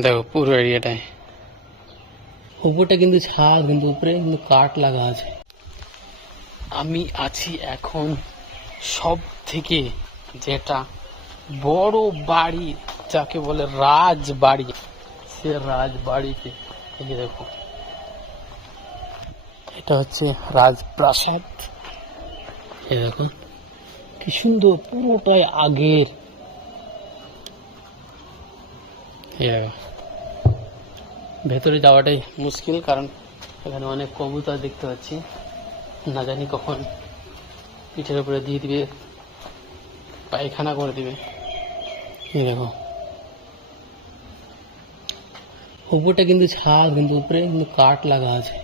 দেখো পুরো এরিয়াটায় উপরটা কিন্তু ছাদ, কিন্তু উপরে কিন্তু কাঠ লাগা আছে। আমি আছি এখন সব থেকে যেটা বড় বাড়ি, যাকে বলে রাজবাড়ি, সে রাজবাড়িতে। এই যে দেখো, এটা হচ্ছে রাজপ্রাসাদ। এই দেখো কি সুন্দর, পুরোটাই আগের। ভেতরে যাওয়াটাই মুশকিল, কারণ এখানে অনেক কবুতর দেখতে পাচ্ছি, না জানি কখন পিঠের উপরে দিয়ে দিবে, পায়খানা করে দিবে। এই দেখো উপরটা কিন্তু ছাদ, কিন্তু উপরে কিন্তু কাঠ লাগা আছে।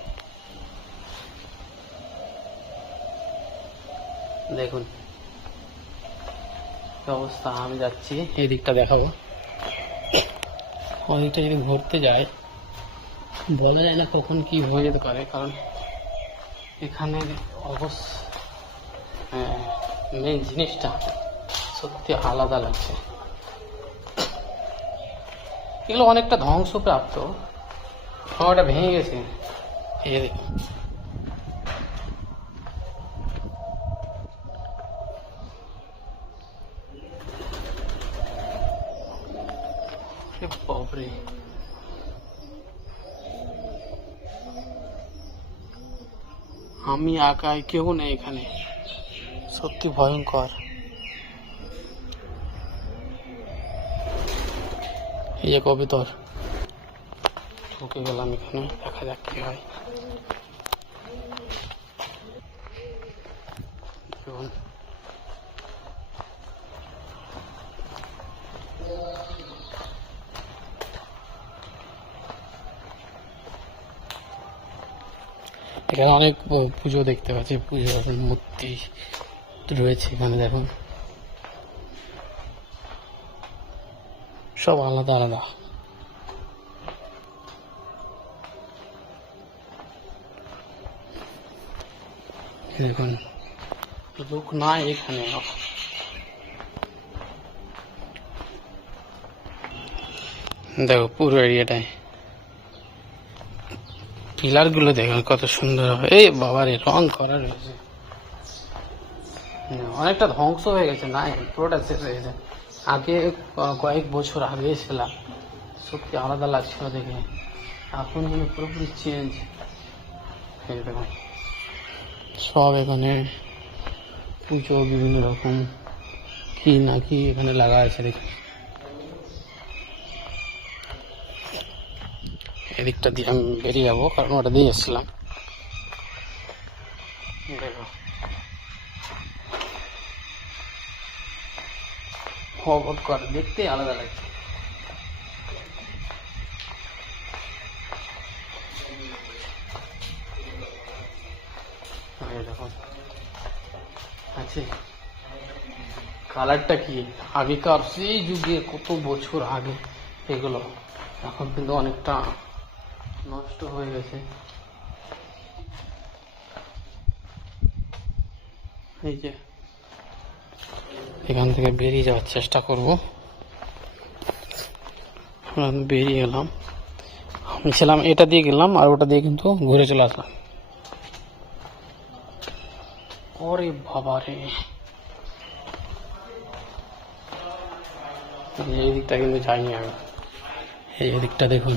দেখুন কি অবস্থা। আমি যাচ্ছি এই দিকটা দেখাবো, ওদিকটা যদি ঘুরতে যায় বলা যায় না কখন কি হয়ে যেতে পারে, কারণ এখানে মেন জিনিসটা সত্যি আলাদা লাগছে। এগুলো অনেকটা ধ্বংসপ্রাপ্ত, ওটা ভেঙে গেছে। এই দেখো বাপরে, আমি একাই, কেউ নেই এখানে, সত্যি ভয়ঙ্কর। এই যে কবিতর, ঢুকে গেলাম এখানে, দেখা যাক কি হয়। এখানে অনেক পুজো দেখতে পাচ্ছি, পুজোর মূর্তি রয়েছে এখানে। দেখুন সব আলাদা আলাদা। দেখুন লোক নাই এখানে। দেখো পুরো এরিয়াটায় পিলার গুলো দেখুন কত সুন্দর হবে। এই বাবারে, রং করা রয়েছে, অনেকটা ধ্বংস হয়ে গেছে, নাই পুরোটা শেষ হয়ে গেছে। আগে কয়েক বছর আগে ছিলাম, সত্যি আলাদা লাগছিল দেখে, এখন কিন্তু পুরোপুরি চেঞ্জ। দেখুন সব এখানে পুজো, বিভিন্ন রকম কি না কি এখানে লাগা আছে। দেখুন এদিকটা দিয়ে আমি বেরিয়ে যাবো, কারণ ওটা দিয়ে এসেছিলাম। দেখো অবাক করে, দেখতে আলাদা লাগছে। দেখুন আছে কালারটা কি, আগেকার সেই যুগে, কত বছর আগে এগুলো, এখন কিন্তু অনেকটা নষ্ট হয়ে গেছে। এই যে এখান থেকে বেরিয়ে যাওয়ার চেষ্টা করব। বেরিয়ে গেলাম, আমি ছিলাম এটা দিয়ে গেলাম, আর ওটা দিয়ে কিন্তু ঘুরে চলে আসলাম। ওরে বাবা রে, এই দিকটা কিন্তু যাইনি আমি। এই দিকটা দেখুন,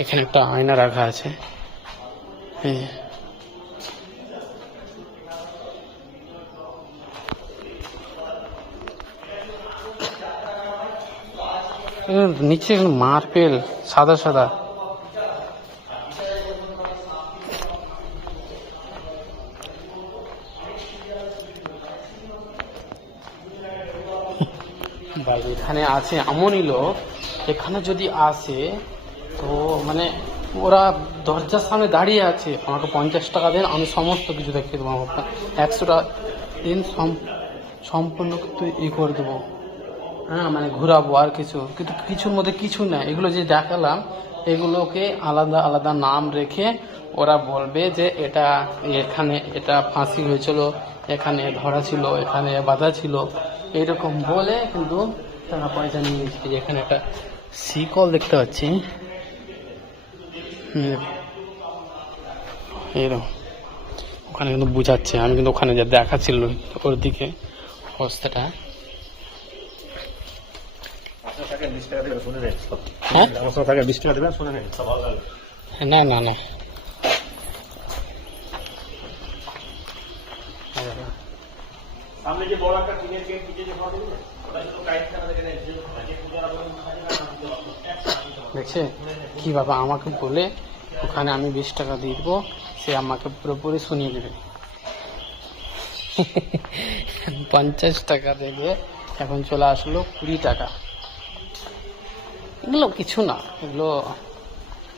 এখানে একটা আয়না রাখা আছে। নিচে মার্বেল সাদা সাদা। ভাই এখানে আছে এমনই লোক, এখানে যদি আসে তো মানে ওরা দরজার সামনে দাঁড়িয়ে আছে, আমাকে 50 টাকা দেন, আমি সমস্ত কিছু দেখিয়ে দেবো, আমার 100 টাকা দিন, সম্পূর্ণ কিন্তু করে দেবো। হ্যাঁ মানে ঘোরাবো আর কিছু, কিন্তু কিছুর মধ্যে কিছু না। এগুলো যে দেখালাম, এগুলোকে আলাদা আলাদা নাম রেখে ওরা বলবে যে এটা এখানে এটা ফাঁসি হয়েছিল, এখানে ধরা ছিল, এখানে বাধা ছিল, এইরকম বলে কিন্তু টাকা পয়সা নিয়ে এসেছে। এখানে একটা শিকল দেখতে পাচ্ছি, এরকম ওখানে কিন্তু বুঝাচ্ছে, আমি কিন্তু ওখানে যা দেখাচ্ছিল ওর দিকে অবস্থাটা। না না না, দেখছে কি বাবা আমাকে বলে ওখানে আমি 20 টাকা দিয়ে দেবো, সে আমাকে পুরোপুরি শুনিয়ে দেবে। 50 টাকা দেবে, এখন চলে আসলো 20 টাকা। এগুলো কিছু না, এগুলো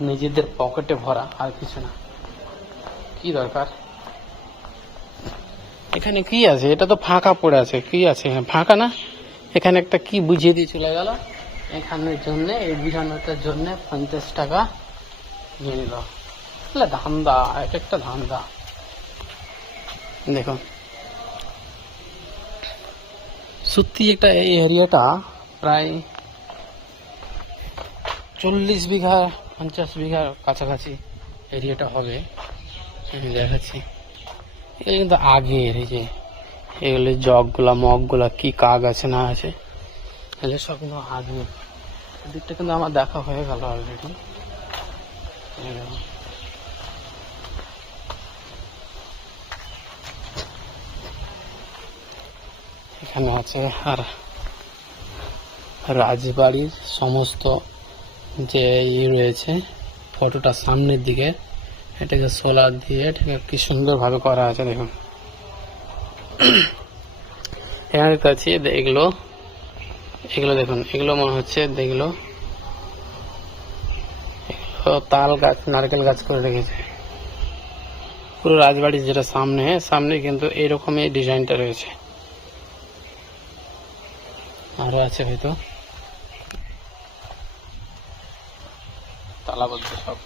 নিজেদের পকেটে ভরা, আর কিছু না। কি দরকার, এখানে কি আছে? এটা তো ফাঁকা পড়ে আছে, কি আছে ফাঁকা না? এখানে একটা কি বুঝিয়ে দিয়ে চলে গেল, এখানের জন্য এই বুঝানোটার জন্য 50 টাকা নিয়ে নিল। ধান্দা, এক একটা ধান্দা। দেখুন সত্যি একটা এই এরিয়াটা প্রায় 40 বিঘা 50 বিঘার কাছাকাছি এরিয়াটা হবে। আমি দেখাচ্ছি, এটা কিন্তু আগের, এই যে এগুলো জগগুলা মগগুলা কি কাক আছে না আছে, এগুলো সব কিন্তু আগের। এদিকটা কিন্তু আমার দেখা হয়ে গেল অলরেডি। এখানে আছে আর রাজবাড়ির সমস্ত যে রয়েছে, ফটোটা সামনের দিকে, এটাকে সোলার দিয়ে এটাকে কি সুন্দরভাবে করা আছে। দেখুন এখানে কাছে এগুলো দেখুন, এগুলো মনে হচ্ছে দেখলো তাল গাছ নারকেল গাছ করে রেখেছে। পুরো রাজবাড়ির যেটা সামনে কিন্তু এইরকমই ডিজাইনটা রয়েছে। আরো আছে হয়তো তালাবদ্ধ সব।